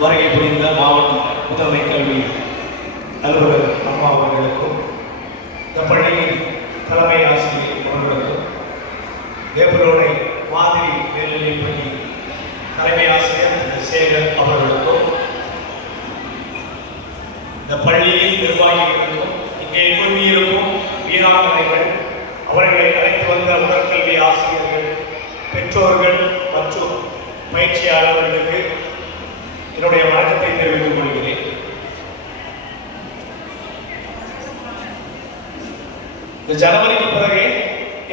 வருகை புரிந்த மாவட்ட முதன்மை கல்வி அலுவலர் அம்மா அவர்களுக்கும் இந்த பள்ளியின் தலைமை ஆசிரியர் அவர்களுக்கும் வேப்பலோடை மாதிரி மேல்நிலைப் பள்ளி தலைமை ஆசிரியர் திரு சேகர் அவர்களுக்கும் இந்த பள்ளியில் நிர்வாகிகளுக்கும் இங்கே குழுமியிருக்கும் வீராங்கனைகள் அவர்களை அழைத்து வந்த உடற்கல்வி ஆசிரியர்கள் பெற்றோர்கள் மற்றும் பயிற்சியாளர்களுக்கு என்னுடைய வணக்கத்தை தெரிவித்துக் கொள்கிறேன். இந்த ஜனவரிக்கு பிறகு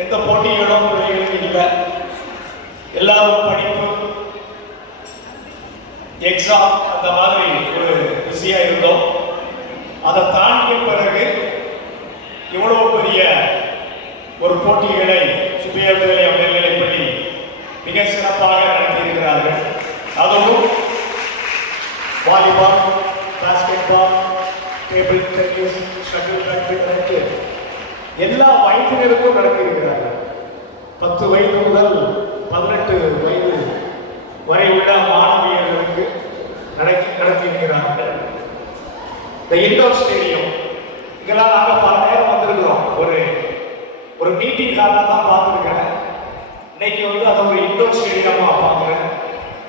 எந்த போட்டிகளும் இல்லை. எல்லாரும் படிப்பு எக்ஸாம் அந்த மாதிரி ஒரு பிஸியா இருந்தோம். அதை தாண்டிய பிறகு இவ்வளவு பெரிய ஒரு போட்டிகளை சுப்பிரமணிய மேல்நிலைப் பள்ளி மிக சிறப்பாக நடத்தியிருக்கிறார்கள். அதுவும் volleyball, basketball, table tennis, shuttle badminton எல்லா வயதினருக்கும் நடத்தியிருக்கிறார்கள். 10 வயது முதல் 18 வயது வரை உள்ள மாணவியர்களுக்கு நடத்தியிருக்கிறார்கள். இந்த இண்டோர் ஸ்டேடியம் இதெல்லாம் நாங்கள் பல நேரம் வந்திருக்கிறோம். ஒரு மீட்டிங் ஹாலாக தான் பார்த்துருக்கேன். இன்னைக்கு அதை ஒரு இண்டோர் ஸ்டேடியமாக பார்க்குறேன்.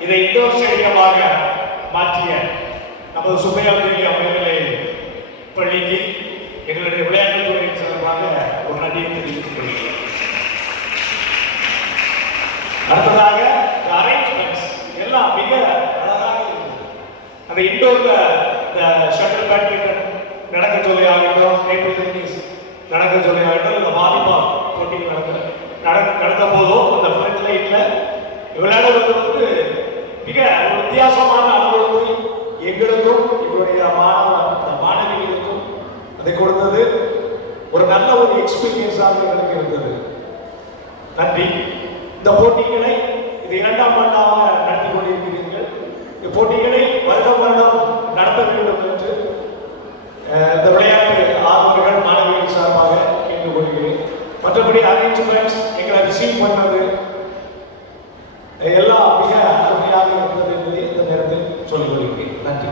இதை இண்டோர் ஸ்டேடியமாக மாற்றிய நமது சுப்பையா மேல்நிலை பள்ளிக்கு எங்களுடைய விளையாட்டுத்துறை சார்பாக ஒரு நன்றியை தெரிவித்துக் கொள்கிறேன். அடுத்ததாக அரேஞ்ச்மெண்ட்ஸ் எல்லாம் மிக அழகாக இருக்குது. அந்த இண்டோர்ல இந்த ஷட்டில் பேட்மிண்டன் நடக்க சொல்லி ஆகட்டும், டேபிள் டென்னிஸ் நடக்க சொல்லி ஆகட்டும், இந்த வாலிபால் போட்டிகள் நடந்த போதும் அந்த ஃப்ரண்ட் லைட்ல விளையாடுவது மிக ஒரு வித்தியாசமான அனுபவத்தை எங்களுக்கும் எங்களுடைய மாணவிகளுக்கும் அதை கொடுத்தது. ஒரு நல்ல ஒரு எக்ஸ்பீரியன்ஸாக எங்களுக்கு இருந்தது. நன்றி. இந்த போட்டிகளை இது 2ஆம் ஆண்டாக நடத்தி கொண்டிருக்கிறீர்கள். இந்த போட்டிகளை வருடம் நடத்த வேண்டும் என்று இந்த விளையாட்டு ஆர்வலர்கள் மாணவிகள் சார்பாக கேட்டுக்கொள்கிறேன். மற்றபடி அரேஞ்ச்மெண்ட்ஸ் எங்களை ரிசீவ் பண்ணது எல்லாம் மிக அருமையாக இருந்தது என்பதை இந்த நேரத்தில் சொல்லிக் கொள்கிறேன். நன்றி.